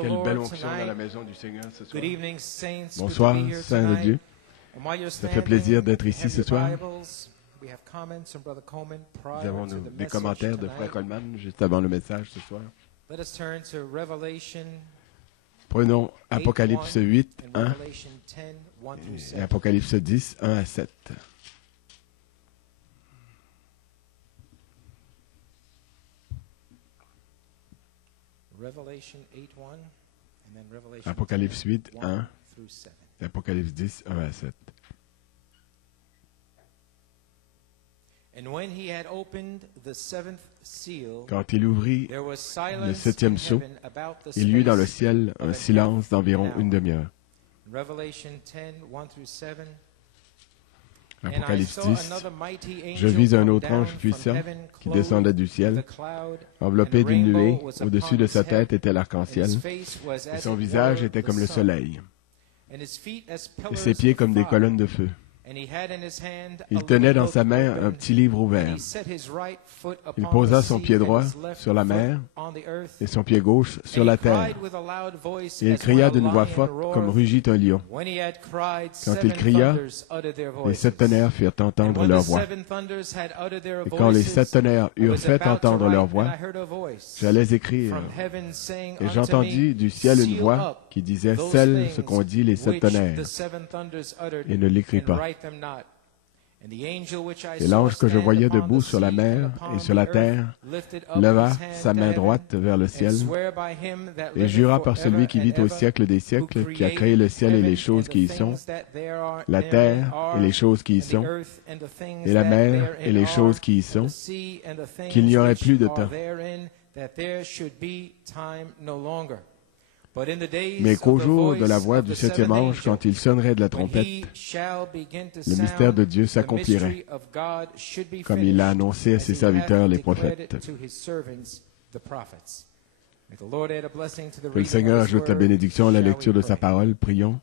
Quelle belle onction dans la maison du Seigneur ce soir. Bonsoir, Saint de Dieu. Ça fait plaisir d'être ici ce soir. Nous avons des commentaires de Frère Coleman juste avant le message ce soir. Prenons Apocalypse 8, 1 et Apocalypse 10, 1 à 7. Apocalypse 8, 1 et Apocalypse 10, 1 à 7. Quand il ouvrit le septième sceau, il y eut dans le ciel un silence d'environ une demi-heure. Apocalypse 10, je vis un autre ange puissant qui descendait du ciel, enveloppé d'une nuée, au-dessus de sa tête était l'arc-en-ciel, et son visage était comme le soleil, et ses pieds comme des colonnes de feu. Il tenait dans sa main un petit livre ouvert. Il posa son pied droit sur la mer et son pied gauche sur la terre. Et il cria d'une voix forte comme rugit un lion. Quand il cria, les sept tonnerres firent entendre leur voix. Et quand les sept tonnerres eurent fait entendre leur voix, j'allais écrire. Et j'entendis du ciel une voix qui disait « Scelle ce qu'ont dit les sept tonnerres » et ne l'écris pas. Et l'ange que je voyais debout sur la mer et sur la terre leva sa main droite vers le ciel et jura par celui qui vit au siècle des siècles, qui a créé le ciel et les choses qui y sont, la terre et les choses qui y sont, et la mer et les choses qui y sont, qu'il n'y aurait plus de temps. Mais qu'au jour de la voix du septième ange, quand il sonnerait de la trompette, le mystère de Dieu s'accomplirait, comme il l'a annoncé à ses serviteurs, les prophètes. Que le Seigneur ajoute la bénédiction à la lecture de sa parole. Prions.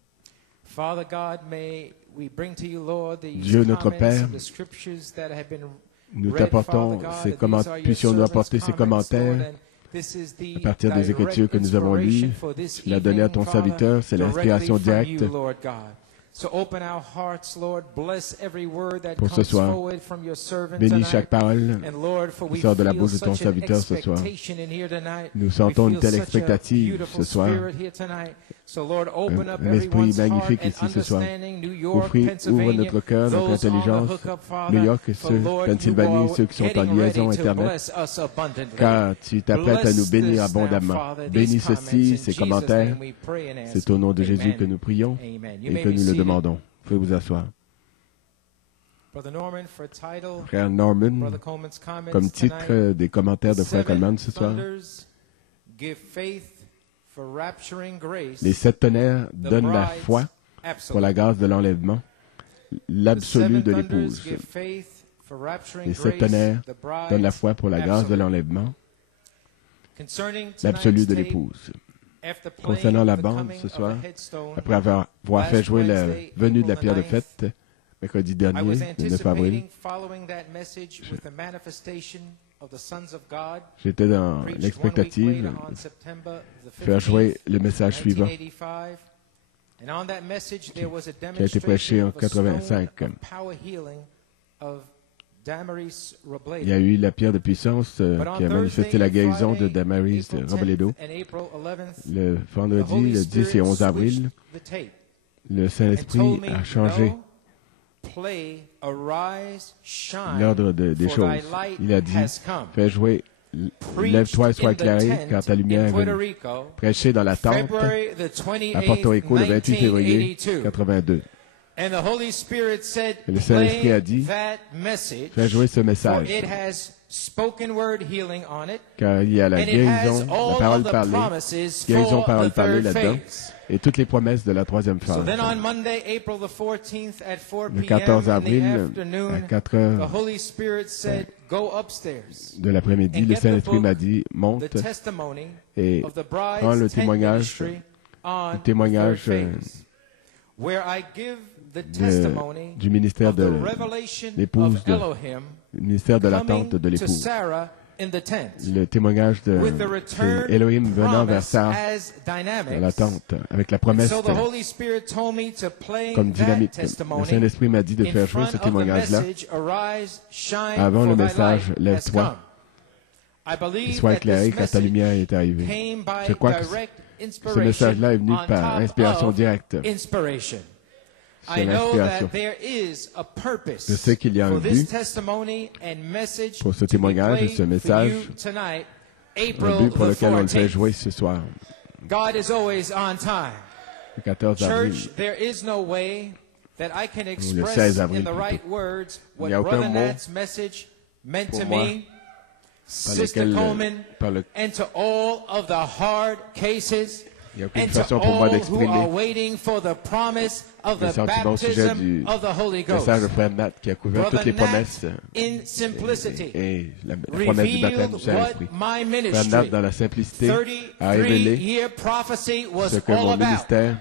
Dieu notre Père, nous t'apportons ces commentaires, puissions-nous apporter ces commentaires à partir des Écritures que nous avons lues. Tu l'as donné à ton serviteur, c'est l'inspiration directe pour ce soir. Bénis chaque parole qui sort de la bouche de ton serviteur ce soir. Nous sentons une telle expectative ce soir. Un esprit magnifique ici ce soir. Ouvre notre cœur, notre intelligence. New York, Pennsylvanie, ceux qui sont en liaison Internet. Car tu t'apprêtes à nous bénir abondamment. Bénis ceci, ces commentaires. C'est au nom de Jésus que nous prions et que nous le demandons. Vous pouvez vous asseoir. Frère Norman, comme titre des commentaires de Frère Coleman ce soir, les sept tonnerres donnent la foi pour la grâce de l'enlèvement, l'absolu de l'épouse. Les sept tonnerres donnent la foi pour la grâce de l'enlèvement, l'absolu de l'épouse. Concernant la bande ce soir, après avoir fait jouer la venue de la pierre de fête, mercredi dernier, le 9 avril, j'étais dans l'expectative de faire jouer le message suivant qui a été prêché en 1985. Il y a eu la pierre de puissance qui a manifesté la guérison de Damaris Robledo. Le vendredi, le 10 et 11 avril, le Saint-Esprit a changé l'ordre des choses. Il a dit, fais jouer, lève-toi et sois éclairé, car ta lumière est venue. Prêcher dans la tente à Porto Rico le 28 février 1982. Et le Saint-Esprit a dit, fais jouer ce message, car il y a la guérison, la parole parlée, guérison, parole parlée là-dedans, et toutes les promesses de la troisième phase. Le 14 avril, à 4 heures de l'après-midi, le Saint-Esprit m'a dit, monte et prends le témoignage du ministère de l'épouse, du ministère de l'attente de l'épouse. le témoignage de Elohim venant vers Sarah dans la tente, avec la promesse comme dynamite. Le Saint-Esprit m'a dit de faire jouer ce témoignage-là avant le message « Lève-toi ». Il soit éclairé quand ta lumière est arrivée. Je crois que ce message-là est venu par inspiration directe. C'est l'inspiration. Je sais qu'il y a un but pour ce témoignage et ce message, un but pour lequel on le fait jouer ce soir. Le 14 avril, ou le 16 avril plutôt. Il n'y a aucun mot pour moi par lequel, il n'y a aucune façon pour moi d'exprimer le sentiment au sujet du message de Frère Matt qui a couvert toutes les promesses et la promesse du baptême du Saint-Esprit. Frère Matt, dans la simplicité, a révélé ce que mon ministère,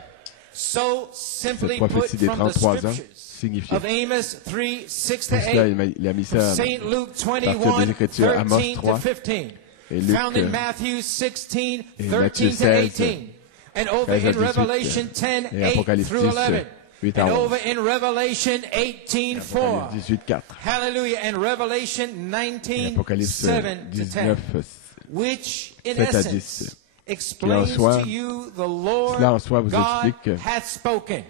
cette prophétie des 33 ans, signifiait. Pour cela, il a mis ça à partir des Écritures, Amos 3, et Luc, et Matthieu 16, 13 à 18, et Apocalypse 10, 8 à 11. Apocalypse 18, 4. Et Apocalypse 19, 7 à 10. Cela en soi vous explique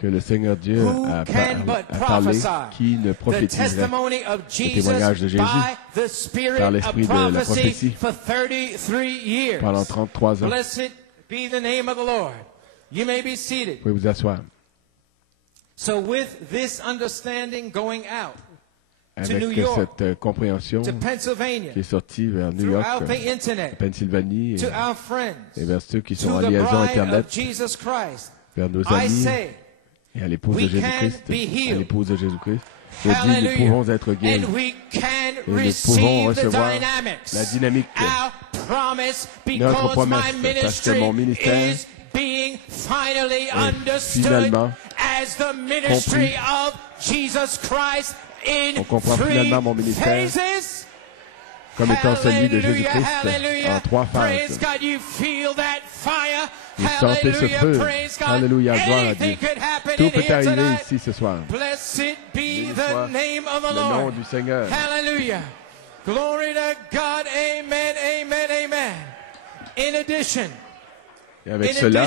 que le Seigneur Dieu a parlé, qui ne prophétiserait le témoignage de Jésus par l'esprit de la prophétie pendant 33 ans. Vous pouvez vous asseoir. Avec cette compréhension qui est sortie vers New York, Pennsylvanie, et vers ceux qui sont en liaison Internet, vers nos amis et à l'épouse de Jésus-Christ, à l'épouse de Jésus-Christ, je dis, nous pouvons être guéris et nous pouvons recevoir la dynamique, notre promesse, parce que mon ministère est finalement compris. On comprend finalement mon ministère comme étant celui de Jésus-Christ en 3 phases. Vous sentez ce feu. Alléluia, gloire à Dieu. Tout peut arriver ici ce soir. Béni soit le nom du Seigneur. Hallelujah. Glory to God. Amen, amen, amen. In addition, et avec cela,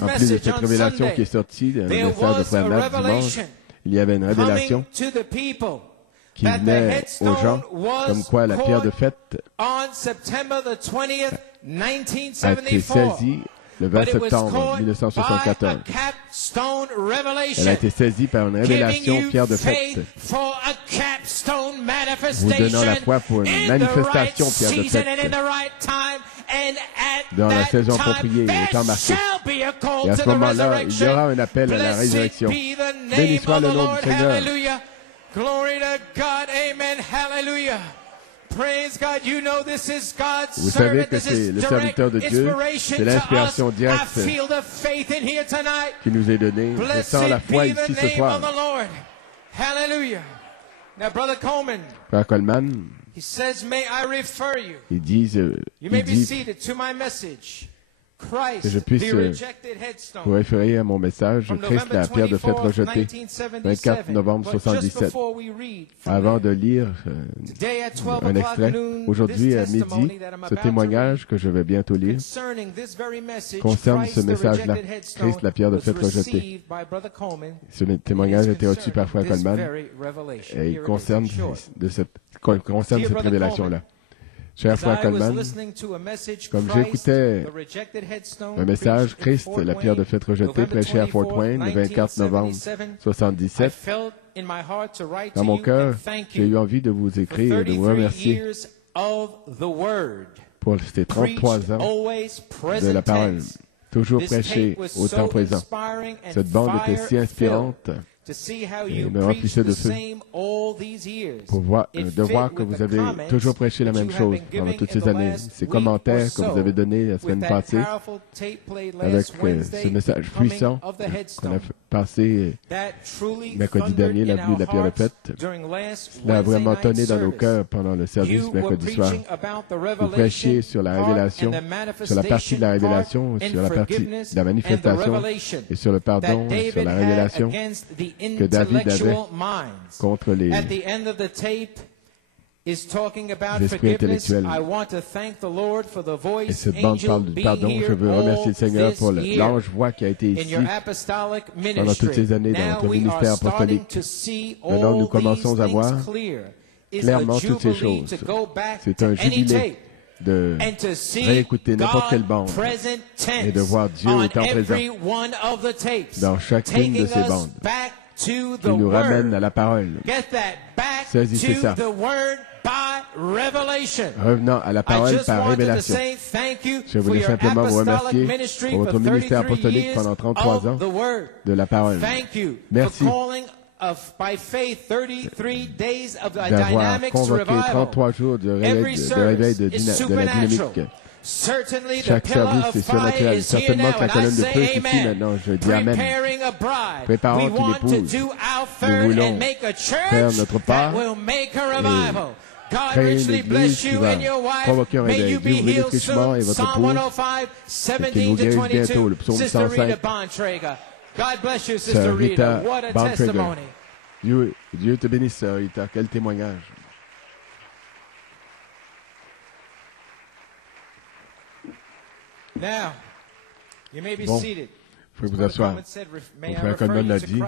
en plus de cette révélation qui est sortie dans le message de Frère Matt dimanche, il y avait une révélation qui venait aux gens comme quoi la pierre de fête a été saisie le 20 septembre 1974. Elle a été saisie par une révélation pierre de fête, vous donnant la foi pour une manifestation pierre de fête dans la saison appropriée, le temps marqué. Et à ce moment-là, il y aura un appel à la résurrection. Béni soit le nom du Seigneur. Glory to God, amen, hallelujah. Praise God, you know this is God's Vous savez que c'est le serviteur de Dieu, c'est l'inspiration directe qui nous est donnée. Je sens la foi ici ce soir. Hallelujah. Now, Brother Coleman, Frère Coleman, il dit que je puisse vous référer à mon message, Christ, la pierre de fête rejetée, 24 novembre 1977. Avant de lire un extrait, aujourd'hui à midi, ce témoignage que je vais bientôt lire concerne ce message-là, Christ, la pierre de fête rejetée. Ce témoignage a été reçu par Frère Coleman et il concerne cette révélation-là. Cher Frère Coleman, comme j'écoutais un message, Christ, la pierre de fête rejetée, prêché à Fort Wayne le 24 novembre 1977, dans mon cœur, j'ai eu envie de vous écrire et de vous remercier pour ces 33 ans de la parole, toujours prêchée au temps présent. Cette bande était si inspirante Et me remplissait de feu pour voir que vous avez toujours prêché la même chose pendant toutes ces années. Ces commentaires que vous avez donnés la semaine passée avec ce message puissant qu'on a passé mercredi dernier, la vue de la pierre de fête. Cela a vraiment tonné dans nos cœurs pendant le service mercredi soir. Vous prêchiez sur la révélation, sur la partie de la révélation, sur la partie de la manifestation et sur le pardon, sur la révélation que David avait contre les esprits intellectuels. Et cette bande parle du pardon. Je veux remercier le Seigneur pour l'ange voix qui a été ici pendant toutes ces années dans notre ministère apostolique. Maintenant, nous commençons à voir clairement toutes ces choses. C'est un jubilé de réécouter n'importe quelle bande et de voir Dieu étant présent dans chacune de ces bandes qui nous ramène à la parole. Saisissez ça. Revenant à la parole par révélation. Je voulais simplement vous remercier pour votre ministère apostolique pendant 33 ans de la parole. Merci d'avoir convoqué 33 jours de réveil de la dynamique. Chaque service est surnaturel. Certainement que la colonne de feu est ici maintenant. Je dis Amen. Préparons une épouse. Nous voulons faire notre part et créer une église qui va provoquer un réveil. Dieu vous bénisse richement et votre épouse et qu'il vous guérisse bientôt. Le psaume 105. Sœur Rita Bontrager. Dieu te bénisse, Sœur Rita. Quel témoignage. Bon, vous pouvez vous asseoir. Mon frère Coleman l'a dit.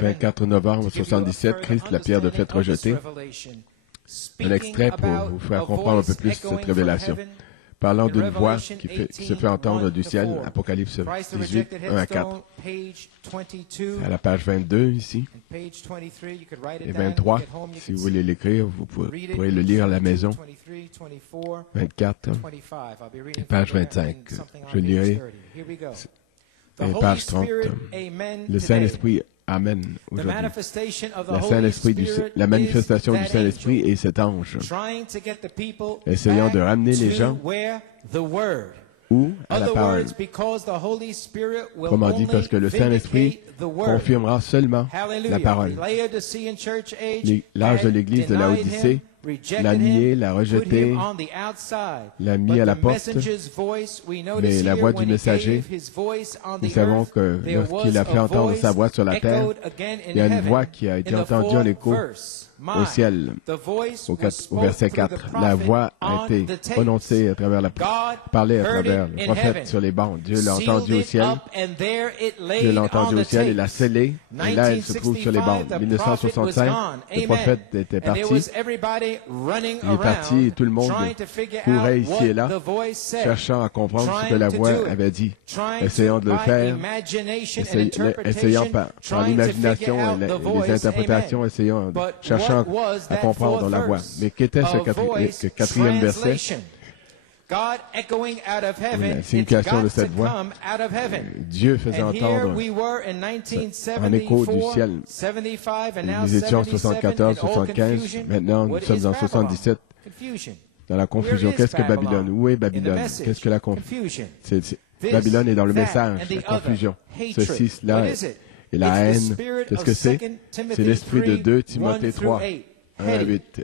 24 novembre 1977, Christ, la pierre de fête rejetée. Un extrait pour vous faire comprendre un peu plus cette révélation. Parlant d'une voix qui se fait entendre du ciel, Apocalypse 18, 1 à 4. À la page 22 ici, et 23, si vous voulez l'écrire, vous pourrez le lire à la maison. 24, et page 25. Je lirai, et page 30. Le Saint-Esprit, Amen, aujourd'hui. La manifestation du Saint-Esprit est cet ange, essayant de ramener les gens où? À la parole. Comment dit? Parce que le Saint-Esprit confirmera seulement la parole. L'âge de l'Église de Laodicée l'a nié, l'a rejeté, l'a mis à la porte, mais la voix du messager, nous savons que lorsqu'il a fait entendre sa voix sur la terre, il y a une voix qui a été entendue en écho au ciel, au verset 4. La voix a été prononcée à travers parlée à travers le prophète sur les bancs. Dieu l'a entendu au ciel. Dieu l'a entendu au ciel et l'a scellée. Et là, elle se trouve sur les bancs. 1965, le prophète était parti. Il est parti et tout le monde courait ici et là, cherchant à comprendre ce que la voix avait dit, essayant de le faire, essayant par l'imagination et les interprétations, essayant de chercher à comprendre la voix. Mais qu'était ce quatrième verset? La signification de cette voix, Dieu faisait entendre en écho du ciel. Nous étions en 74, 75, maintenant nous sommes en 77, dans la confusion. Qu'est-ce que Babylone? Où est Babylone? Qu'est-ce que la confusion? Babylone est dans le message, la confusion. Ceci, cela, et la haine. Qu'est-ce que c'est? C'est l'esprit de 2 Timothée 3, 1 à 8.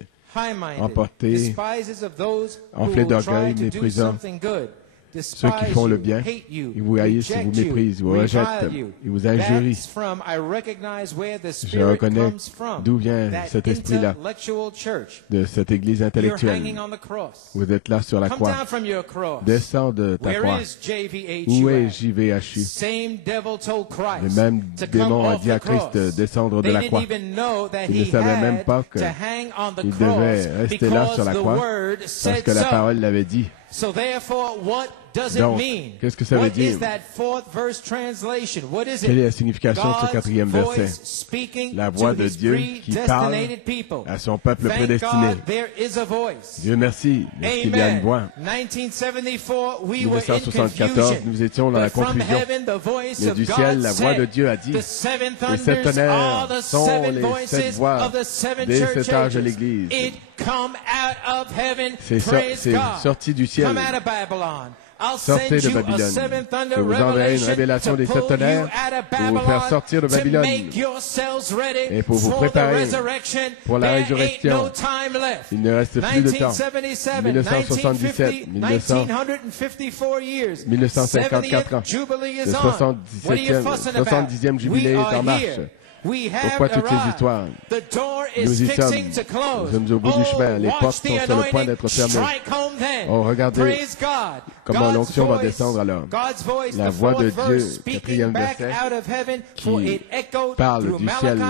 Emporté, enflé d'orgueil, méprisant ceux qui font le bien. Ils vous haïssent, ils vous méprisent, ils vous rejettent, ils vous injurient. Je reconnais d'où vient cet esprit-là, de cette église intellectuelle. Vous êtes là sur la croix. Descends de ta croix. Où est JVHU? Le même démon a dit à Christ de descendre de la croix. Il ne savait même pas qu'il devait rester là sur la croix parce que la parole l'avait dit. Donc, qu'est-ce que ça veut dire? Quelle est la signification de ce quatrième verset? La voix de Dieu qui parle à son peuple prédestiné. Dieu merci, est-ce qu'il y a une voix? En 1974, nous étions dans la confusion. Mais du ciel, la voix de Dieu a dit, les 7 tonnerres sont les 7 voix des 7 âges de l'Église. C'est sorti du ciel. Sortez de Babylone. Je vous enverrai une révélation des 7 tonnerres pour vous faire sortir de Babylone et pour vous préparer pour la résurrection. Il ne reste plus de temps. 1977, 1954 ans. Le 70e jubilé est en marche. Pourquoi toutes ces histoires? Nous y sommes. Nous sommes au bout du chemin. Les portes sont sur le point d'être fermées. Oh, regardez comment l'onction va descendre alors. La voix de Dieu, quatrième verset, qui parle du ciel.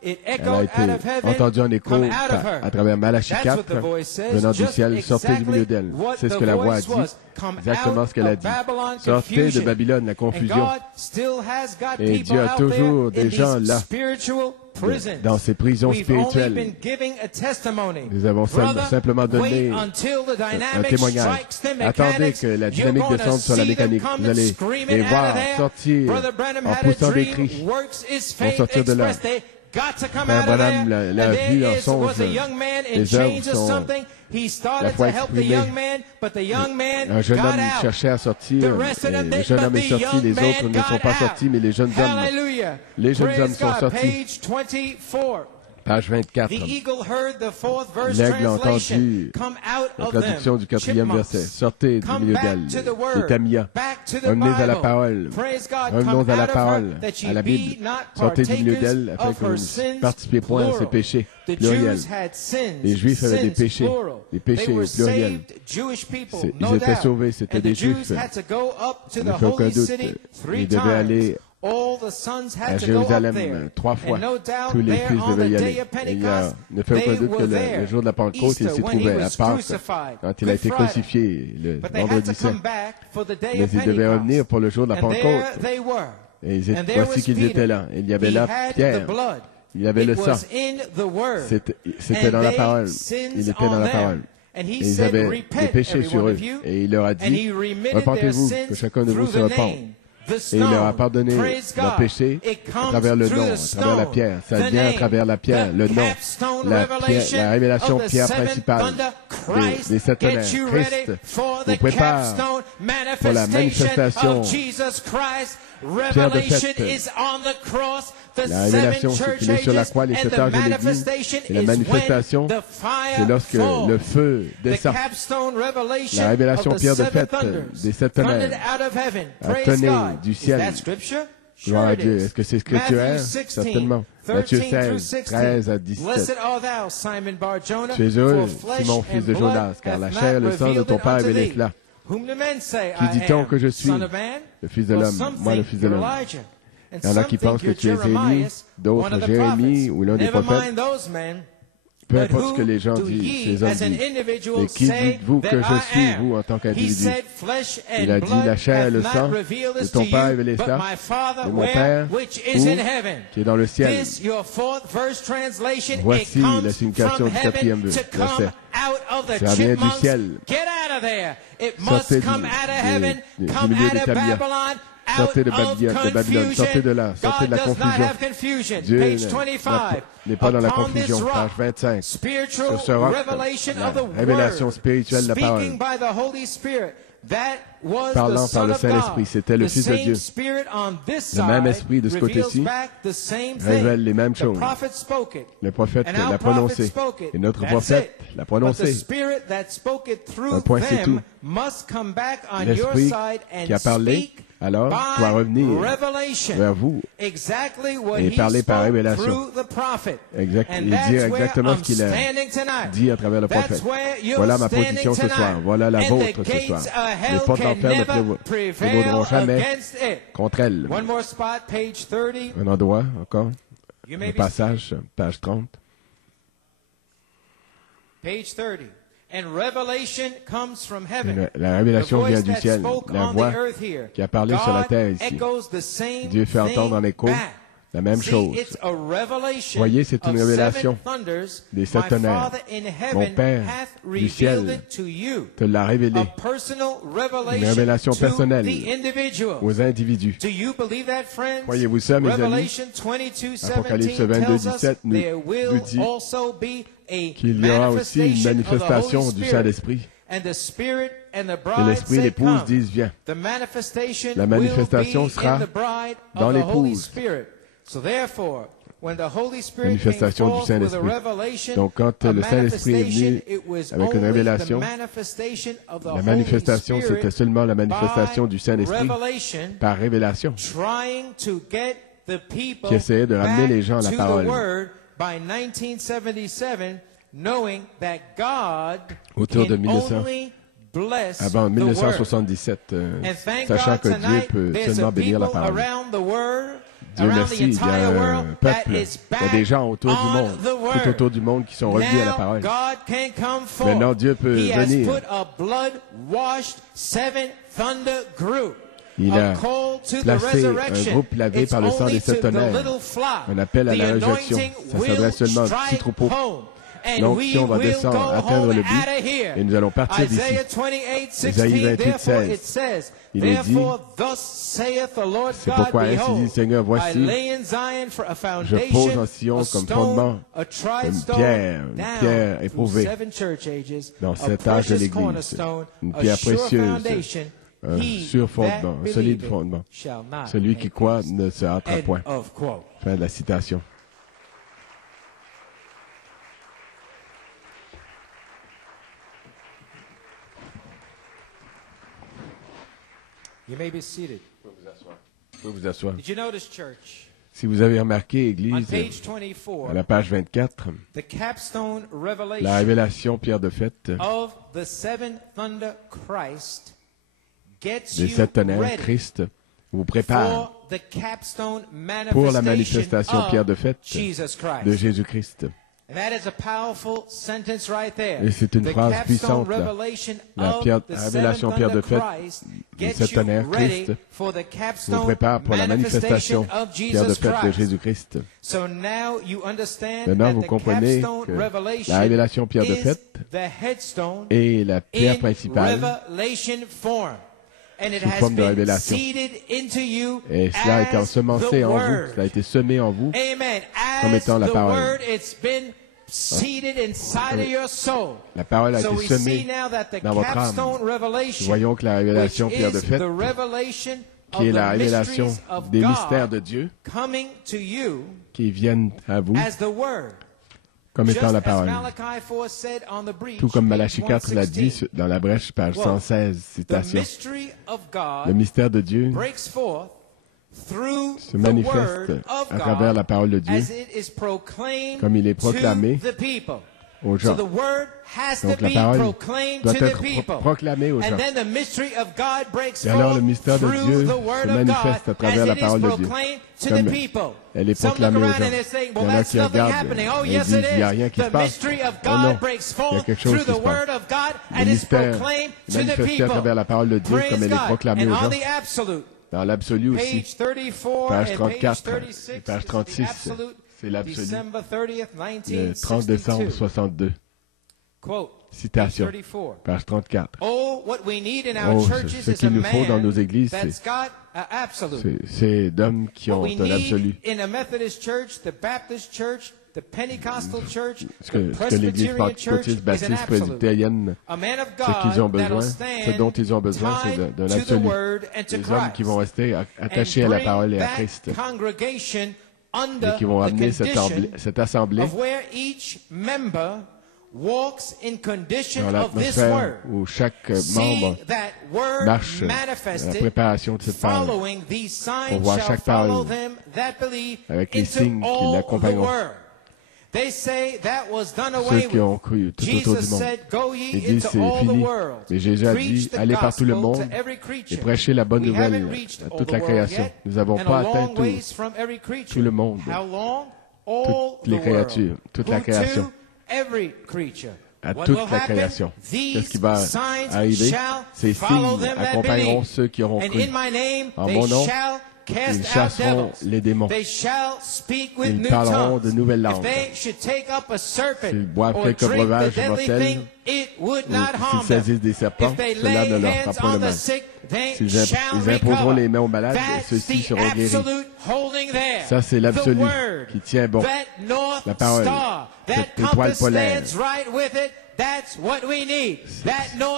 Elle a été entendue en écho à travers Malachie 4, venant du ciel, sortez du milieu d'elle. C'est ce que la voix a dit, exactement ce qu'elle a dit. Sortez de Babylone, la confusion. Et Dieu a toujours des gens là, dans ces prisons spirituelles. Nous avons simplement donné un témoignage. Attendez que la dynamique descende sur la mécanique. Vous allez les voir sortir en poussant des cris. Ils vont sortir de là. Frère Branham l'a vu en songe. Les œuvres sont la foi exprimée. Un jeune homme cherchait à sortir. Le jeune homme est sorti. Les autres ne sont pas sortis, mais les jeunes hommes sont sortis. Page 24. L'aigle a entendu la traduction du quatrième verset. Sortez du milieu d'elle. Et Tamia. Revenez à la parole. Revenons à la parole, à la Bible. Sortez du milieu d'elle afin que vous ne participiez point à ses péchés. Pluriel. Les Juifs avaient des péchés pluriels. Ils étaient sauvés, c'était des Juifs. Il ne fait aucun doute. Ils devaient aller à Jérusalem 3 fois. Tous les fils devaient y aller. Et il ne fait aucun doute que le jour de la Pentecôte, il s'y trouvait à Pâques, quand il a été crucifié, le vendredi saint. Mais il devait revenir pour le jour de la Pentecôte. Et voici qu'ils étaient là. Il y avait là Pierre. Il y avait le sang. C'était dans la parole. Il était dans la parole. Et ils avaient des péchés sur eux. Et il leur a dit, repentez-vous, que chacun de vous se repente. Et il leur a pardonné leurs péchés à travers le nom, à travers la pierre. Ça vient à travers la pierre, le nom, la révélation pierre principale des 7 tonnerres. Christ vous prépare pour la manifestation. Pierre de fait, la révélation, c'est qu'il est sur la croix, les 7 âges de l'Église, et la manifestation, c'est lorsque le feu descend. La révélation, Pierre de fait, des 7 tonnerres, a tonné du ciel. Gloire à Dieu. Est-ce que c'est scripturaire? Certainement. Matthieu 16, 13 à 17. Tu es heureux, Simon, fils de Jonas, car la chair et le sang de ton Père révélent cela. Qui dit-on que je suis? Le Fils de l'homme, moi le Fils de l'homme. Il y en a qui pensent que tu es Élie, d'autres Jérémie ou l'un des prophètes. Peu importe ce que les gens disent, ces hommes disent. Mais qui dites-vous que je suis, vous, en tant qu'individu? Il a dit, la chair et le sang de ton Père révélé ça, de mon Père, qui est dans le ciel. Voici la signification du quatrième verset. Ça vient du ciel. Sortez du milieu de Tamia. Sortez de Babylone, sortez de là, sortez de la confusion. Dieu n'est pas dans la confusion. Page 25. Sur ce roc, la révélation spirituelle de la parole. Parlant par le Saint-Esprit, c'était le Fils de Dieu. Le même esprit de ce côté-ci révèle les mêmes choses. Le prophète l'a prononcé. Et notre prophète l'a prononcé. Un point, c'est tout. L'esprit qui a parlé, alors, doit revenir vers vous et parler par révélation. Il dit exactement ce qu'il a dit à travers le prophète. Voilà ma position ce soir. Voilà la vôtre ce soir. Les portes d'enfer ne prévaudront jamais contre elle. Un endroit encore. Un passage, page 30. La révélation vient du ciel. La voix qui a parlé sur la terre ici. Dieu fait entendre en écho la même chose. Voyez, c'est une révélation des sept tonnerres. Mon Père du ciel te l'a révélé. Une révélation personnelle aux individus. Voyez-vous ça, mes amis? Apocalypse 22, 17 nous dit qu'il y aura aussi une manifestation du Saint-Esprit. Et l'Esprit et l'épouse disent, viens. La manifestation sera dans l'épouse. Manifestation du Saint-Esprit. Donc, quand le Saint-Esprit est venu avec une révélation, la manifestation, c'était seulement la manifestation du Saint-Esprit par révélation, qui essayait de ramener les gens à la parole. Autour de 1977, sachant que Dieu peut seulement bénir la parole. Dieu merci, il y a un peuple, il y a des gens autour du monde, tout autour du monde qui sont revenus à la parole. Maintenant, Dieu peut venir. Il a placé un groupe lavé par le sang des sept tonnerres. Un appel à la réjection. Ça s'adresse seulement au petit troupeau. L'onction va descendre, atteindre le but, et nous allons partir d'ici. Isaïe 28, 16. Il est dit, c'est pourquoi ainsi dit le Seigneur, voici, je pose en Sion comme fondement une pierre éprouvée dans cet âge de l'Église, une pierre précieuse, un sûr fondement, un solide fondement. Celui qui croit ne se hâtera point. Fin de la citation. You may be seated. Vous pouvez vous asseoir. Did you notice, church? Si vous avez remarqué, Église, On page 24, à la page 24, the capstone la revelation révélation pierre de fête of the seven thunder Christ gets des you sept tonnerres, ready Christ vous prépare for the capstone pour la manifestation manifestation pierre de fête Jesus Christ. de Jésus-Christ. And that is a powerful sentence right there. Et c'est une The phrase capstone puissante, là. revelation La of pierre- the la seven révélation pierre de thunder fête Christ des gets sept you tonnerres, ready Christ for the vous capstone prépare pour la manifestation of pierre de Jesus fête de Christ. Jésus-Christ. So now you understand Maintenant, that vous the comprenez capstone que revelation la révélation pierre de is fête the headstone est la pierre in principale revelation form. And it sous has forme de been révélation. seeded into you Et cela a été as ensemencé the en vous, word. cela a été semé en vous Amen. comme As étant la the parole. word, it's been seated inside of your soul. La parole a So été we see semée now that the dans votre âme. capstone Nous revelation, voyons que la révélation which pierre de is fête, the revelation of qui est la the révélation mysteries of des mystères de God Dieu, coming to you qui viennent à vous as the word. comme étant Just la as parole. Malachi 4 said on the breach, Tout comme page Malachie 4 l'a dit 116, dans la brèche, page 116, the citation. mystery of Le God mystère de Dieu breaks forth through se the manifeste word of à travers la God parole de Dieu, as it is proclaimed comme il est proclamé to the people. aux So gens. the word has to Donc la be parole proclaimed doit to the être people. proclamée aux gens. And then the mystery of God breaks Et alors forth le mystère de through Dieu the se word of God manifeste à travers as la it is parole de Dieu. proclaimed to Comme the people. elle est Some look proclamée aux around gens. and they say, Il well, y en a that's qui nothing regardent happening. Oh, et yes, disent, it il n'y a rien is. qui se The passe. mystery of Oh non, God breaks il y a forth quelque chose through qui the se passe. word of God Le and is mystère proclaimed est to the manifesté à people. travers la parole de Dieu Praise comme elle est God. proclamée And aux on gens. the absolute, Dans l'absolu aussi, page 34 page and 34 page et 36 page is the 36, absolute, c'est l'absolu. December 30th, Le 30 décembre 1962. 62, Quote, citation, page 34. page 34. Oh, what we need in our Oh, churches ce is a qu'il nous faut dans nos man églises, that's got an absolute. c'est d'hommes qui What ont we un need absolu. in a Methodist church, the Baptist church, the Pentecostal church, Ce the que l'Église Presbyterian church pentecôtiste, is an baptiste, absolute. presbytérienne, A man of ce qu'ils ont God that'll besoin, ce dont ils ont besoin, c'est stand d'un to the absolu. word and to Les hommes qui vont Christ rester attachés à and la bring parole et à that Christ congregation et under qui vont the amener condition cette assemblée of where each member walks in condition dans of this l'atmosphère word. où chaque Seeing membre that word marche à la manifested, préparation de cette parole following these signs pour voir shall chaque follow parole them that believe avec les into signes qui all the l'accompagneront. word. They say that was done Ceux away qui ont with. cru tout autour Jesus du monde. said, go ye Ils disent into c'est all the fini. world. Mais Jésus a Preach dit, the allez par tout le gospel monde to every et creature. prêchez la bonne We nouvelle haven't reached à all toute the la world création. yet, Nous n'avons and pas a atteint long ways from every tout creature. le monde, How long? All toutes les the créatures, world. toute la Who création. to? Every creature. à toute la création. Qu'est-ce qui va arriver? Ces signes accompagneront ceux qui auront cru. En mon nom, ils chasseront les démons. Ils parleront de nouvelles langues. S'ils boivent quelques breuvages mortels, ou s'ils saisissent des serpents, cela ne leur fera pas de mal. Ils imposeront les mains aux malades et ceux-ci seront guéris. Ça, c'est l'absolu qui tient bon. La parole, cette étoile polaire.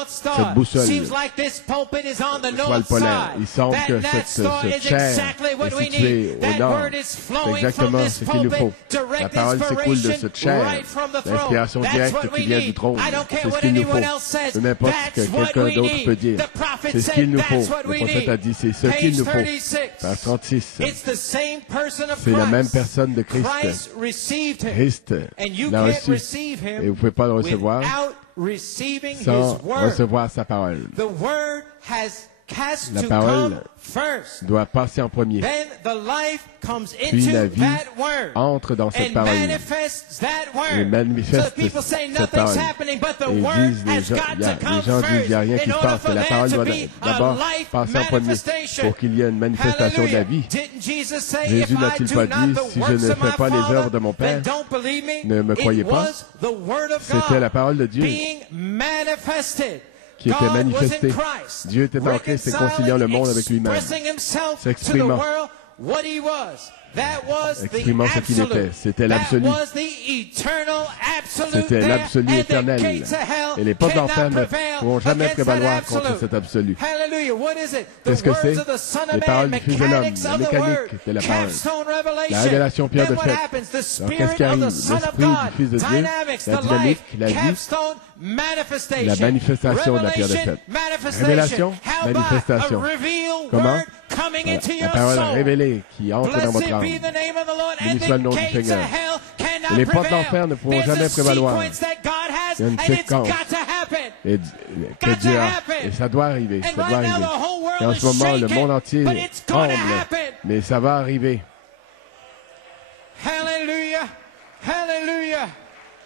Cette boussole, l'étoile polaire, il semble que cette chair est située au nord. C'est exactement ce qu'il nous faut. La parole s'écoule de cette chair. L'inspiration directe qui vient du trône. C'est ce qu'il nous faut. Peu importe ce que quelqu'un d'autre peut dire. C'est ce qu'il nous faut. Le prophète a dit, c'est ce qu'il nous faut. Page 36. C'est la même personne de Christ. Christ l'a reçu. Et vous ne pouvez pas le recevoir sans recevoir sa parole. La parole doit passer en premier. Puis la vie entre dans cette parole et manifeste cette parole. Et ils disent, les gens disent, il n'y a rien qui se passe. Et la parole doit d'abord passer en premier pour qu'il y ait une manifestation de la vie. Jésus n'a-t-il pas dit, si je ne fais pas les œuvres de mon Père, ne me croyez pas? C'était la parole de Dieu qui était manifesté. Dieu était en Christ et conciliant le monde avec lui-même, s'exprimant ce qu'il était. C'était l'absolu. C'était l'absolu éternel. Et les portes d'enfer ne pourront jamais prévaloir contre cet absolu. Qu'est-ce que c'est? Les paroles du Fils de l'homme, la mécanique de la parole. La révélation pierre de fête. Alors qu'est-ce qui arrive? L'esprit du Fils de Dieu, la dynamique, la vie, la manifestation de la pierre de fête. Révélation, manifestation. Comment? La parole révélée qui entre dans votre âme. Béni soit le nom du Seigneur. Et les portes d'enfer ne pourront jamais prévaloir. Il y a une séquence que Dieu a. Et ça doit arriver. Ça doit arriver. Et en ce moment, le monde entier tremble. Mais ça va arriver. Hallelujah. Hallelujah.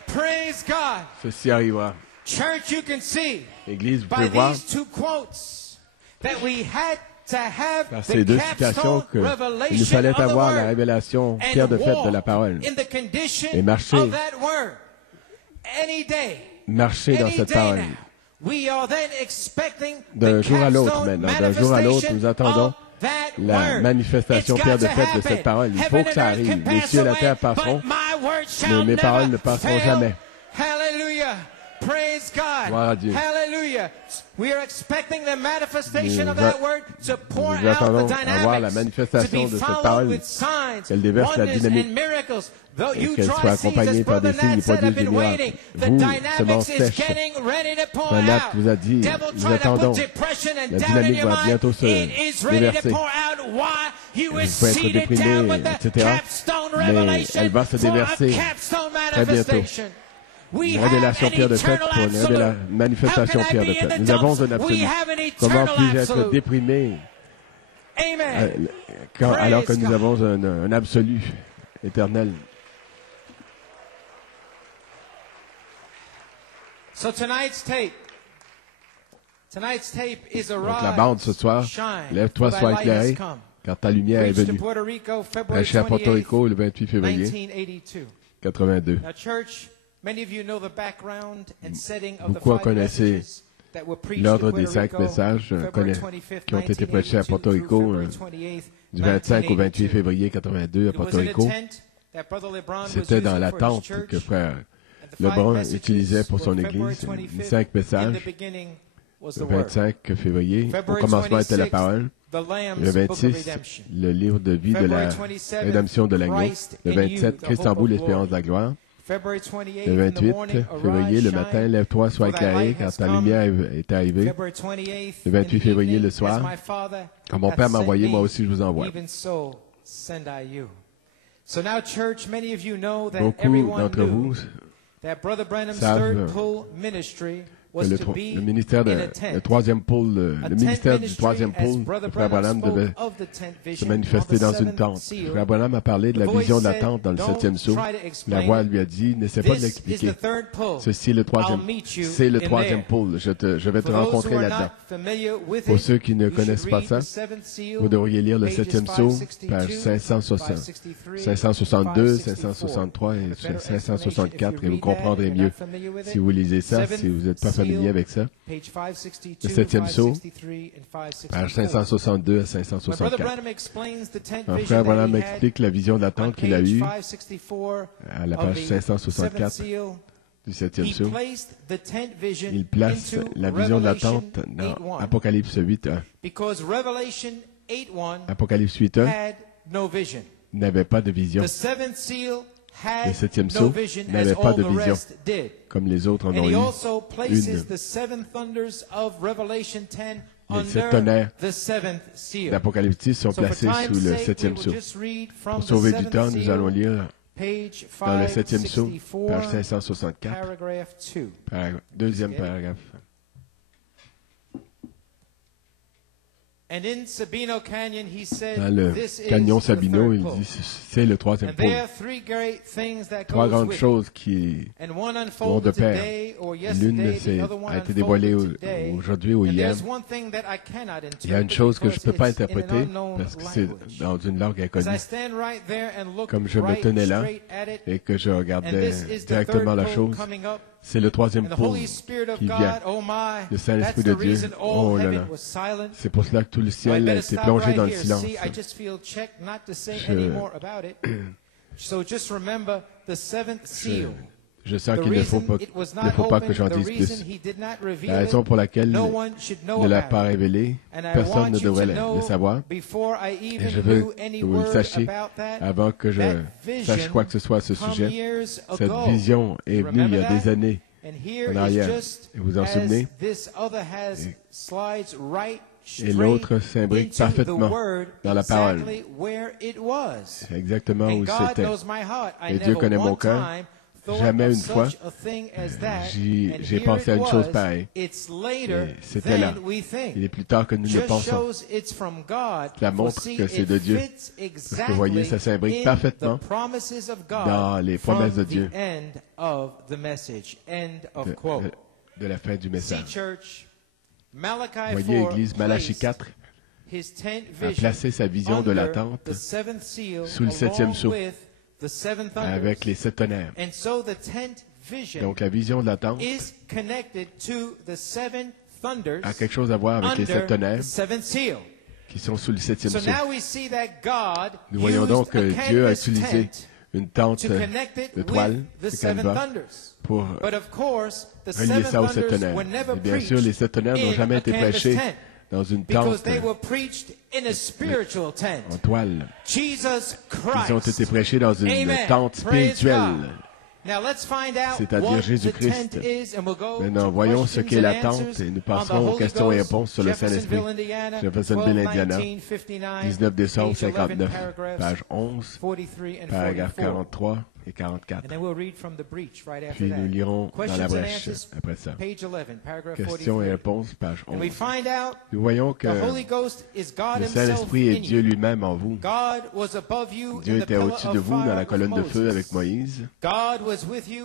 Praise God. Ceci arrivera. Church, you can see Église, vous pouvez voir par ces deux citations qu'il nous fallait avoir la révélation pierre de fête de la parole et marcher dans cette parole. D'un jour à l'autre maintenant, d'un jour à l'autre, nous attendons la manifestation pierre de fête de cette parole. Il faut que ça arrive. Les cieux et la terre passeront, mais mes paroles ne passeront jamais. Hallelujah. Praise God. Gloire à Dieu. Hallelujah. We are expecting the manifestation of that word to pour out the attendons avoir la manifestation de cette parole, qu'elle déverse la dynamique et qu'elle soit accompagnée par des signes et prodiges des miracles. Vous, semence sèche, Manat vous a dit, nous attendons, la dynamique va bientôt se déverser. Vous pouvez être déprimé, etc., mais elle va se déverser très bientôt. Une révélation pierre de fête pour une manifestation pierre de fête. Nous avons un absolu. Comment puis-je être déprimé alors que nous avons un absolu éternel? Donc la bande ce soir, lève-toi, sois éclairé, car ta lumière est venue. Prêché à Porto Rico le 28 février 82. Beaucoup en connaissez l'ordre des 5 messages qui ont été prêchés à Porto Rico du 25 au 28 février 82 à Porto Rico. C'était dans la tente que frère Lebron utilisait pour son église. Les 5 messages. Le 25 février, au commencement était la parole. Le 26, le livre de vie de la rédemption de l'agneau. Le 27, Christ en vous, l'espérance de la gloire. Le 28 février, le matin, lève-toi, sois éclairé, car ta lumière est arrivée. Le 28 février, le soir, quand mon Père m'a envoyé, moi aussi je vous envoie. Beaucoup d'entre vous savent le ministère du troisième pôle de Frère Branham devait se manifester dans une tente. Frère Branham a parlé de la vision de la tente dans le 7e sceau. La voix lui a dit, n'essaie pas de l'expliquer. Ceci est le troisième. C'est le troisième pôle. Je vais te rencontrer là-dedans. Pour ceux qui ne connaissent pas ça, vous devriez lire le 7e sceau, page 562, 563 et 564, et vous comprendrez mieux si vous lisez ça, si vous n'êtes pas familier avec ça. Le 7e sceau, page 562 à 564. Frère Branham explique la vision de la tente qu'il a eue à la page 564 du 7e sceau. Il place la vision de la tente dans Apocalypse 8.1. Apocalypse 8.1 n'avait pas de vision. Le 7e sceau n'avait pas de vision, comme les autres en ont eu une. Les 7 tonnerres d'Apocalypse 10 sont placés sous le 7e sceau. Pour sauver du temps, nous allons lire dans le 7e sceau, page 564, deuxième paragraphe. Dans le canyon Sabino, il dit c'est le troisième pôle. Trois grandes choses qui vont de pair. L'une a été dévoilée aujourd'hui ou hier. Il y a une chose que je ne peux pas interpréter parce que c'est dans une langue inconnue. Comme je me tenais là et que je regardais directement la chose, c'est le troisième pôle qui vient. Le Saint-Esprit de Dieu. Oh là là. C'est pour cela que tout le ciel a été plongé dans le silence. Je sens qu'il ne faut pas que j'en dise plus. La raison pour laquelle il ne l'a pas révélé, personne ne devrait le savoir. Et je veux que vous le sachiez avant que je sache quoi que ce soit à ce sujet. Cette vision est venue il y a des années en arrière. Et vous en souvenez? Et l'autre s'imbrique parfaitement dans la parole. C'est exactement où c'était. Et Dieu connaît mon cœur. Jamais une fois, j'ai pensé à une chose pareille. Et c'était là. Il est plus tard que nous le pensons. Cela montre que c'est de Dieu. Parce que vous voyez, ça s'imbrique parfaitement dans les promesses de Dieu de la fin du message. Vous voyez, Église, Malachie 4 a placé sa vision de la tente sous le 7e sceau, avec les 7 tonnerres. Donc la vision de la tente a quelque chose à voir avec les 7 tonnerres qui sont sous le 7e sceau. Nous voyons donc que Dieu a utilisé une tente de toile, de canevas, pour relier ça aux 7 tonnerres. Et bien sûr, les 7 tonnerres n'ont jamais été prêchés dans une tente en toile. Ils ont été prêchés dans une tente spirituelle, c'est-à-dire Jésus-Christ. Maintenant, voyons ce qu'est la tente et nous passerons aux questions et réponses sur le Saint-Esprit. Jeffersonville, Indiana, 19 décembre 59, page 11, paragraphe 43 et 44. Puis nous lirons dans la brèche après ça. Questions et réponses, page 11. Nous voyons que le Saint-Esprit est Dieu lui-même en vous. Dieu était au-dessus de vous dans la colonne de feu avec Moïse.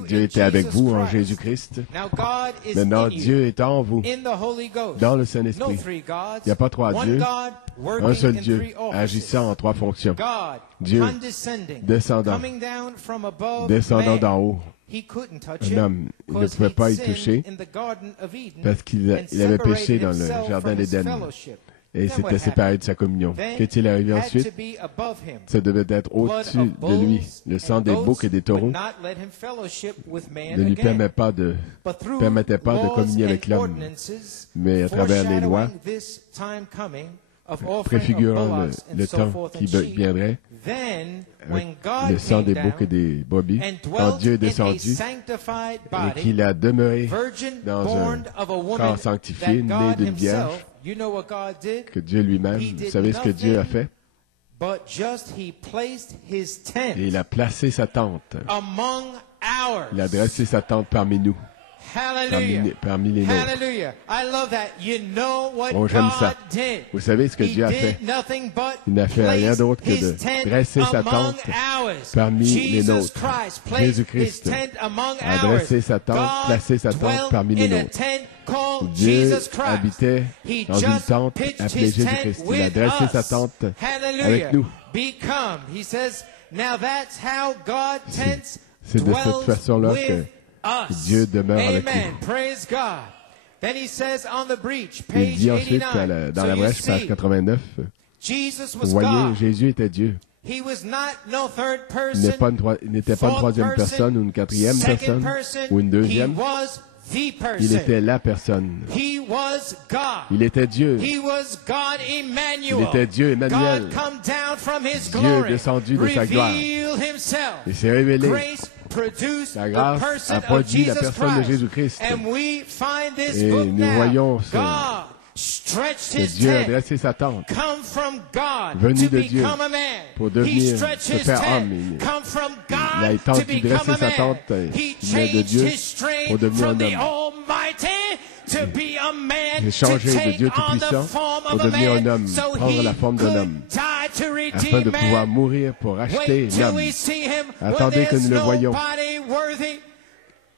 Dieu était avec vous en Jésus-Christ. Maintenant, Dieu est en vous, dans le Saint-Esprit. Il n'y a pas 3 dieux, un seul Dieu, agissant en 3 fonctions. Dieu, descendant d'en haut. Un homme, il ne pouvait pas y toucher parce qu'il avait péché dans le jardin d'Éden et s'était séparé de sa communion. Qu'est-il arrivé ensuite? Ça devait être au-dessus de lui. Le sang des boucs et des taureaux ne lui permettait pas de communier avec l'homme, mais à travers les lois, préfigurant le temps qui viendrait, le sang des boucs et des brebis, quand Dieu est descendu et qu'il a demeuré dans un corps sanctifié, né d'une vierge, que Dieu lui-même, vous savez ce que Dieu a fait? Et il a placé sa tente. Il a dressé sa tente parmi nous. parmi les nôtres. Hallelujah. I love that. You know what Oh, j'aime ça. God did. Vous savez ce que Dieu a fait? Il n'a fait rien d'autre que de dresser sa tente parmi les nôtres. Jésus-Christ a dressé sa tente, placé sa tente parmi les nôtres. Dieu habitait dans une tente appelée Jésus-Christ. Il a dressé sa tente avec nous. C'est de cette façon-là que Dieu demeure avec nous. Il dit ensuite dans la brèche, page 89, vous voyez, Jésus était Dieu. Il n'était pas une troisième personne ou une quatrième personne ou une deuxième. Il était la personne. Il était Dieu. Il était Dieu Emmanuel. Dieu descendu de sa gloire. Il s'est révélé. La grâce a produit la personne de Jésus-Christ. Et nous voyons que Dieu a dressé sa tente, venu de Dieu, pour devenir, se faire homme. Il a étendu, dressé sa tente, il est de Dieu, pour devenir un homme. Il a changé de Dieu Tout-Puissant pour devenir un homme, prendre la forme d'un homme, afin de pouvoir mourir pour racheter l'homme. Attendez que nous le voyons,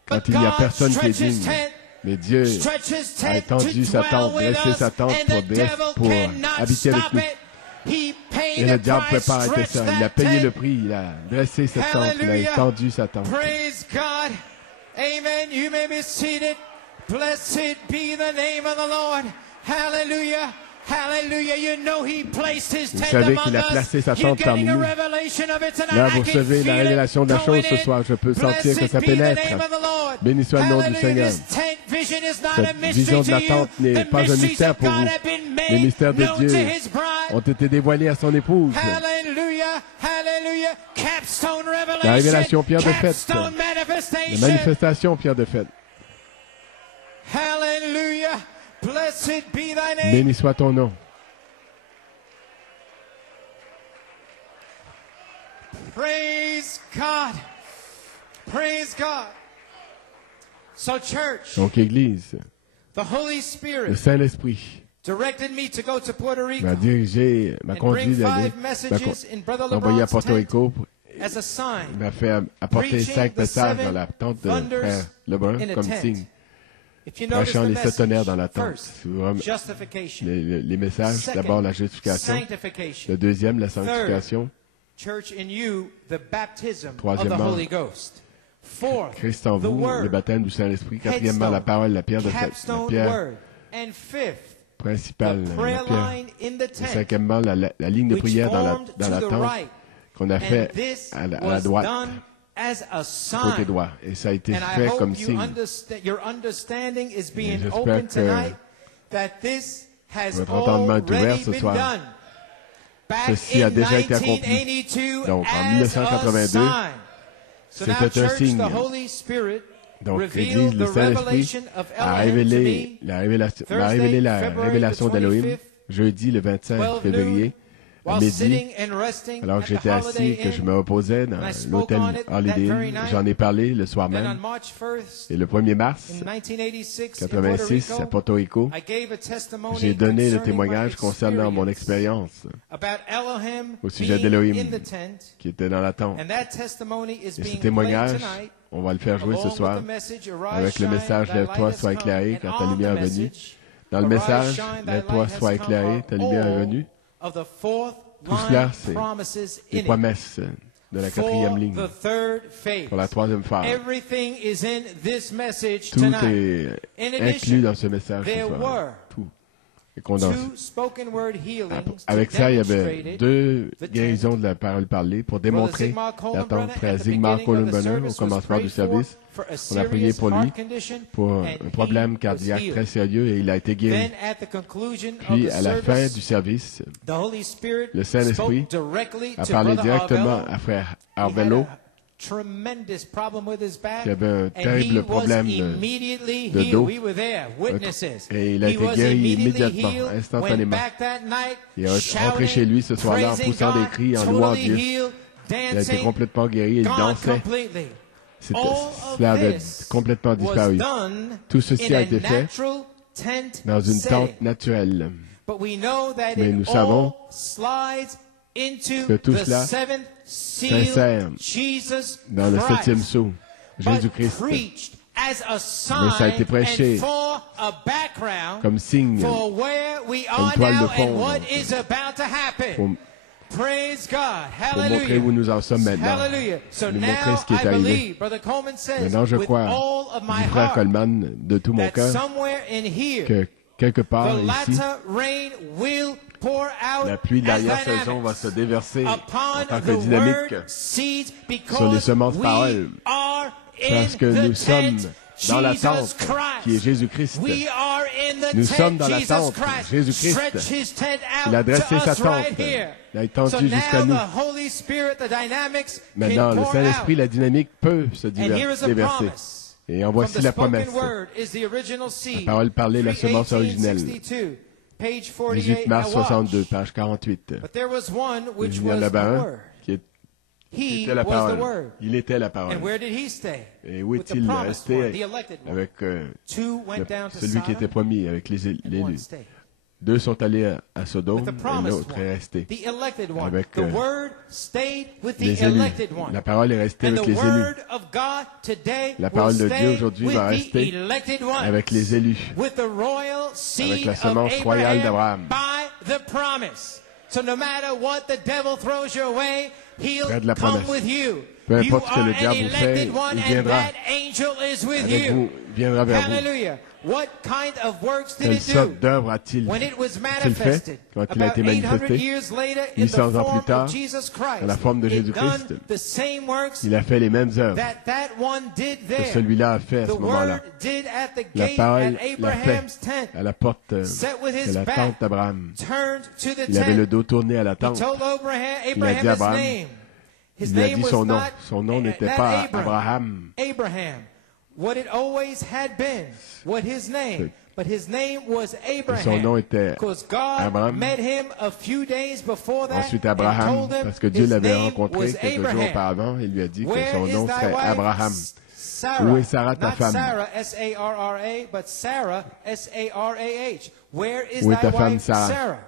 quand il n'y a personne qui est digne. Mais Dieu a étendu sa tente, dressé sa tente pour habiter avec nous. Et le diable ne peut pas arrêter ça. Il a payé le prix, il a dressé sa tente, il a étendu sa tente. Praise God. Amen. You may be seated. Blessed be the name of the Lord. Hallelujah. Hallelujah. You know he placed his tent among us. Vous savez qu'il a placé sa tente parmi nous. Là, vous recevez la révélation de la chose ce soir. Je peux sentir que ça pénètre. Béni soit le nom du Seigneur. Cette vision de la tente n'est pas un mystère pour vous. Les mystères de Dieu ont été dévoilés à son épouse. La révélation, pierre de fête. La manifestation, pierre de fête. Hallelujah. Blessed be thy name. Béni soit ton nom. Praise God. Praise God. So church. Donc Église. The Holy Spirit. Le Saint-Esprit. Directed me to go to Puerto Rico. M'a conduit d'aller m'envoyer à Porto Rico. M'a fait apporter 5 messages dans la tente de Frère Lebrun comme signe. Prêchant les 7 tonnerres dans la tente. Les messages, d'abord la justification, le deuxième, la sanctification, troisièmement, Christ en vous, le baptême du Saint-Esprit, quatrièmement, la parole, la pierre de fête, la pierre principale, la pierre, et cinquièmement, la ligne de prière dans la tente qu'on a fait à la droite. Côté droit. Et ça a été fait comme signe. Et j'espère que votre entendement est ouvert ce soir. Ceci a déjà été accompli. Donc, en 1982, c'était un signe. Donc, l'Église, le Saint-Esprit, a révélé la révélation d'Élohim jeudi le 25 février. À midi, alors que j'étais assis, que je me reposais dans l'hôtel Holiday Inn, j'en ai parlé le soir même. Et le 1er mars 1986, à Porto Rico, j'ai donné le témoignage concernant mon expérience au sujet d'Élohim qui était dans la tente. Et ce témoignage, on va le faire jouer ce soir avec le message « Lève-toi, sois éclairé quand ta lumière est venue ». Dans le message « Lève-toi, sois éclairé, ta lumière est venue ». Tout cela, c'est les promesses de la quatrième ligne pour la troisième phase. Tout est inclus dans ce message ce soir. Tout est condensé. Avec ça, il y avait 2 guérisons de la parole parlée pour démontrer l'attente. Frère Zygmunt Columbanner, au commencement du service, on a prié pour lui, pour un problème cardiaque très sérieux, et il a été guéri. Puis, à la fin du service, le Saint-Esprit a parlé directement à Frère Arvello, qui avait un terrible problème de dos. Et il a été guéri immédiatement, instantanément. Il est rentré chez lui ce soir-là en poussant des cris, en louant Dieu. Il a été complètement guéri, il dansait. Cela avait complètement disparu. Tout ceci a été fait dans une tente naturelle. Mais nous savons que tout cela s'insère dans le septième sceau, Jésus-Christ. Mais ça a été prêché comme signe, comme toile de fond, pour montrer où nous en sommes maintenant, nous montrer ce qui est arrivé. Maintenant, je crois, du frère Coleman, de tout mon cœur, que quelque part ici, la pluie de l'arrière-saison va se déverser en tant que dynamique sur les semences paroles, parce que nous sommes dans la tente qui est Jésus-Christ. Nous sommes dans la tente, Jésus-Christ. Il a dressé sa tente, il a étendu jusqu'à nous. Maintenant, le Saint-Esprit, la dynamique peut se déverser. Et en voici la promesse. La parole parlée, la semence originelle. 18 mars 62, page 48. Il y en a là-bas un qui était la parole. Il était la parole. Et où est-il resté avec celui qui était promis, avec l'élu? Deux sont allés à Sodome et l'autre est resté avec les élus. La parole est restée avec les élus. La parole de Dieu aujourd'hui va rester avec les élus, avec la semence royale d'Abraham. Près de la promesse. Peu importe ce que le diable vous fait, il viendra avec vous, viendra vers vous. Quelle sorte d'œuvre a-t-il fait quand il a été manifesté 800 ans plus tard, dans la forme de Jésus-Christ? Il a fait les mêmes œuvres que celui-là a fait à ce moment-là. La parole l'a fait à la porte de la tente d'Abraham. Il avait le dos tourné à la tente. Il a dit à Abraham, il lui a dit son nom. Son nom n'était pas Abraham. What it always had been, what his name, but his name was Abraham. Son nom était Abraham. Ensuite Abraham, parce que Dieu l'avait rencontré quelques jours auparavant, il lui a dit que son nom serait Abraham. Où est Sarah, ta femme? Où est ta femme Sarah?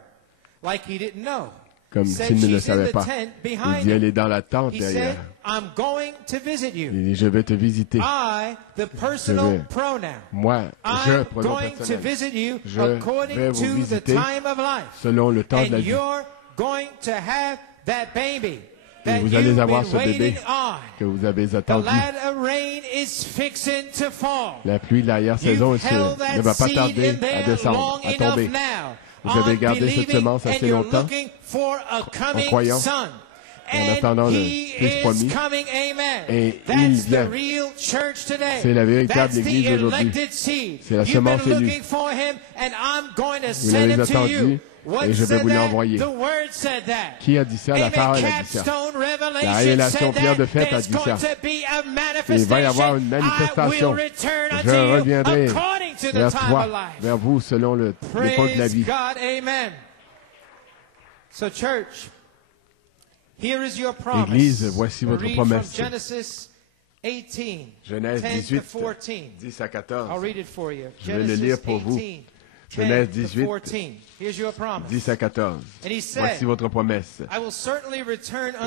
Comme s'il ne le savait pas. Il dit, elle est dans la tente derrière. Il dit, je vais te visiter. Moi, pronom personnel. Je vais vous visiter selon le temps de la vie. Et vous allez avoir ce bébé que vous avez attendu. La pluie de l'arrière-saison ne va pas tarder à descendre, à tomber. Vous avez gardé cette semence assez longtemps en croyant, en attendant le Fils promis. Et il vient. C'est la véritable Église aujourd'hui. C'est la semence élue. Vous l'avez attendu et je vais vous l'envoyer. Qui a dit ça? La parole a dit ça. La révélation Pierre de Fête a dit ça. Il va y avoir une manifestation. Je reviendrai vers toi, vers vous, selon l'époque de la vie. Église, voici votre promesse. Genèse 18, 10 à 14. Je vais le lire pour vous. Genèse 18, 10 à 14. Voici votre promesse.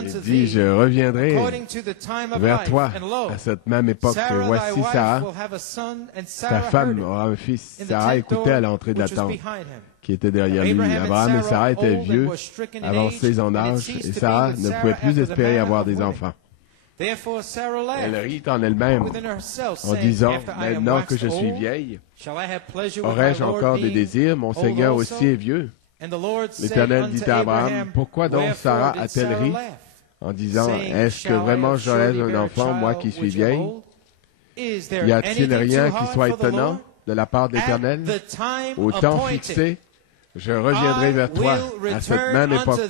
Il dit, je reviendrai vers toi à cette même époque. Voici Sarah, ta femme aura un fils. Sarah écoutait à l'entrée de la tente qui était derrière lui. Abraham et Sarah étaient vieux, avancés en âge, et Sarah ne pouvait plus espérer avoir des enfants. Elle rit en elle-même en disant, maintenant que je suis vieille, aurais-je encore des désirs? Mon Seigneur aussi est vieux. L'Éternel dit à Abraham, pourquoi donc Sarah a-t-elle ri en disant, est-ce que vraiment j'aurais un enfant, moi qui suis vieille? Y a-t-il rien qui soit étonnant de la part de l'Éternel? Au temps fixé, je reviendrai vers toi à cette même époque.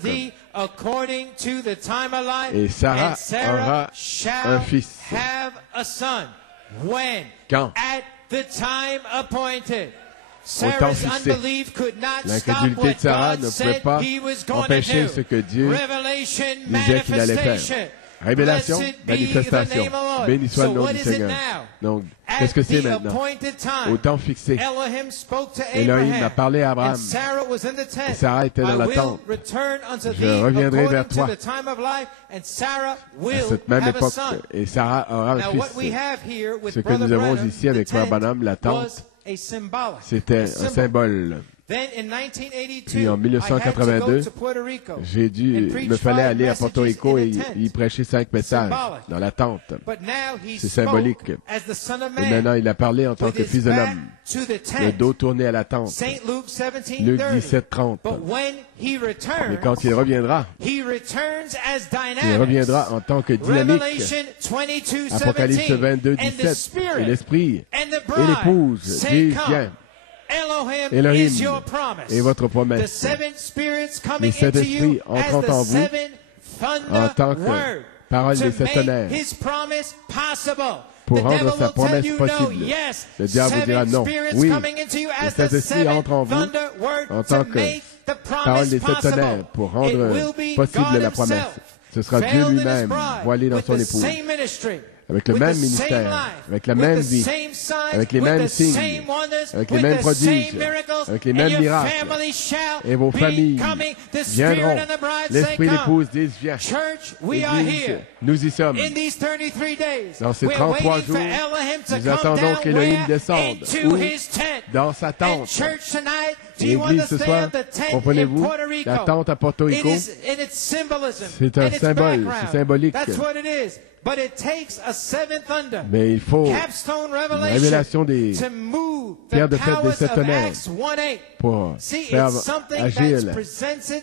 Et Sarah aura un fils. Quand? Au temps fixé. L'incrédulité de Sarah ne pouvait pas empêcher ce que Dieu disait qu'il allait faire. Révélation, manifestation. Béni soit le nom du Seigneur. Donc, qu'est-ce que c'est maintenant? Au temps fixé, Elohim a parlé à Abraham. Et Sarah était dans la tente. Je reviendrai vers toi à cette même époque. Et Sarah aura un fils. Ce que nous avons ici avec Frère Branham, la tente, c'était un symbole. Puis en 1982, il me fallait aller à Porto Rico et y prêcher 5 messages dans la tente. C'est symbolique. Et maintenant, il a parlé en tant que fils de l'homme, le dos tourné à la tente. Luc 17:30. Mais quand il reviendra en tant que dynamique. Apocalypse 22:17. Et l'esprit et l'épouse disent, viens. Elohim est votre promesse. Les 7 esprits entrent en vous en tant que parole des 7 tonnerres pour rendre sa promesse possible. Le diable vous dira non. Oui, les 7 esprits entrent en vous en tant que parole des 7 tonnerres pour rendre possible la promesse. Ce sera Dieu lui-même voilé dans son épouse. Avec le même ministère, avec la même vie, avec les mêmes signes, avec les mêmes prodiges, avec les mêmes miracles. Et vos familles viendront. L'esprit d'épouse dit, viens. Église, nous y sommes. Dans ces 33 jours, nous attendons qu'Élohim descende. Où? Dans sa tente. L'église ce soir, comprenez-vous, la tente à Porto Rico, c'est un symbole, c'est symbolique. Mais il faut une révélation des pierres de fête des 7 tonnerres pour faire agir,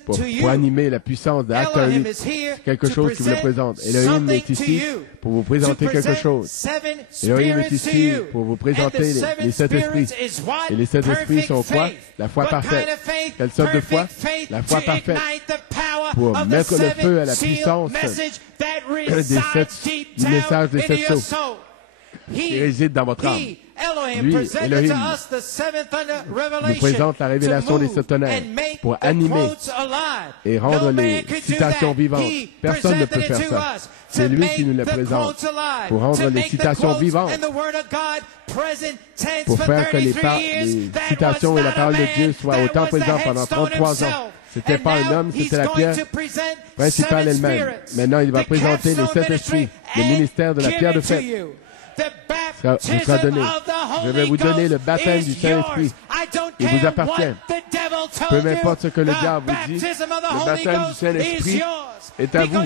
pour animer la puissance d'Acte 8. C'est quelque chose qui vous le présente. Elohim est ici pour vous présenter quelque chose. Elohim est ici pour vous présenter les 7 esprits. Et les 7 esprits sont quoi? La foi parfaite. Quelle sorte de foi? La foi parfaite. Pour mettre le feu à la puissance du message des 7 sceaux qui réside dans votre âme. Lui, Elohim, nous présente la révélation des 7 tonnerres pour animer et rendre les citations vivantes. Personne ne peut faire ça. C'est lui qui nous les présente pour rendre les citations vivantes, pour faire que les citations et la parole de Dieu soient autant présentes pendant 33 ans. C'était pas un homme, c'était la pierre principale elle-même. Maintenant, il va présenter les 7 esprits, le ministère de la pierre de fête. Ça vous sera donné. Je vais vous donner le baptême du Saint-Esprit. Il vous appartient. Peu importe ce que le diable vous dit, le baptême du Saint-Esprit est à vous.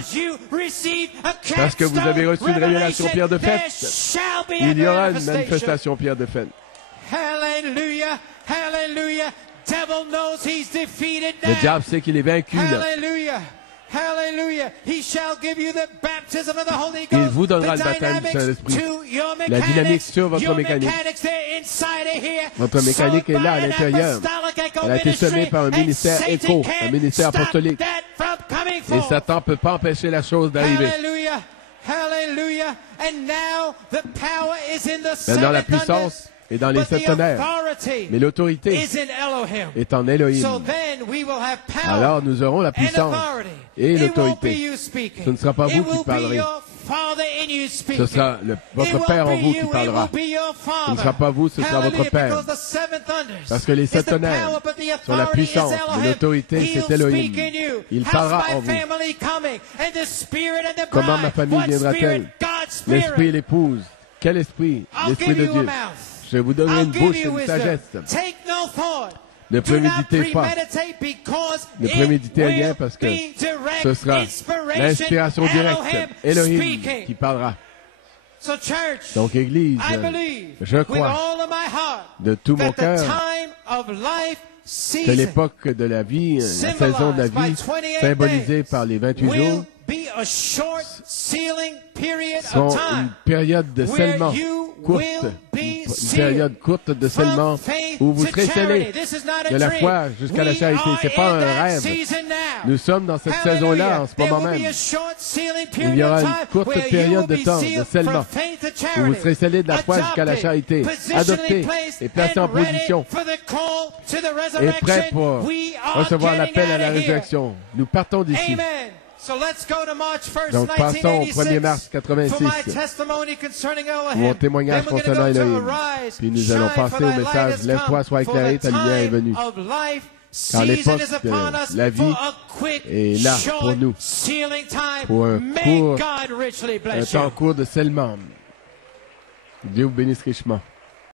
Parce que vous avez reçu une révélation pierre de fête. Il y aura une manifestation pierre de fête. Hallelujah, hallelujah. Le diable sait qu'il est vaincu. Hallelujah. Hallelujah. He shall give you the baptism of the Holy Ghost. Il vous donnera le baptême du Saint-Esprit. La dynamique sur votre mécanique. Votre mécanique est là à l'intérieur. Elle a été semée par un ministère écho, un ministère apostolique. Et Satan ne peut pas empêcher la chose d'arriver. Hallelujah. Maintenant, la puissance est dans les 7 tonnerres, mais l'autorité est en Elohim. Alors nous aurons la puissance et l'autorité. Ce ne sera pas vous qui parlerez. Ce sera votre Père en vous qui parlera. Ce ne sera pas vous, ce sera votre Père. Parce que les 7 tonnerres sont la puissance, mais l'autorité, c'est Elohim. Il parlera en vous. Comment ma famille viendra-t-elle? L'esprit et l'épouse. Quel esprit? L'esprit de Dieu. Je vous donnerai une bouche et une sagesse. Ne préméditez pas. Ne préméditez rien parce que ce sera l'inspiration directe. Elohim qui parlera. Donc, Église, je crois de tout mon cœur que l'époque de la vie, la saison de la vie, symbolisée par les 28 jours, sont une période de scellement courte, une période courte de scellement où vous serez scellés de la foi jusqu'à la charité. C'est pas un rêve. Nous sommes dans cette saison-là en ce moment même. Il y aura une courte période de temps de scellement où vous serez scellés de la foi jusqu'à la charité, adoptés et placés en position et prêts pour recevoir l'appel à la résurrection. Nous partons d'ici. Donc passons au 1er mars 86 pour mon témoignage concernant Elohim. Puis nous allons passer au message « Lève-toi, sois éclairé, ta lumière est venue ». Car l'époque de la vie est là pour nous, pour un temps court de scellement. Dieu vous bénisse richement.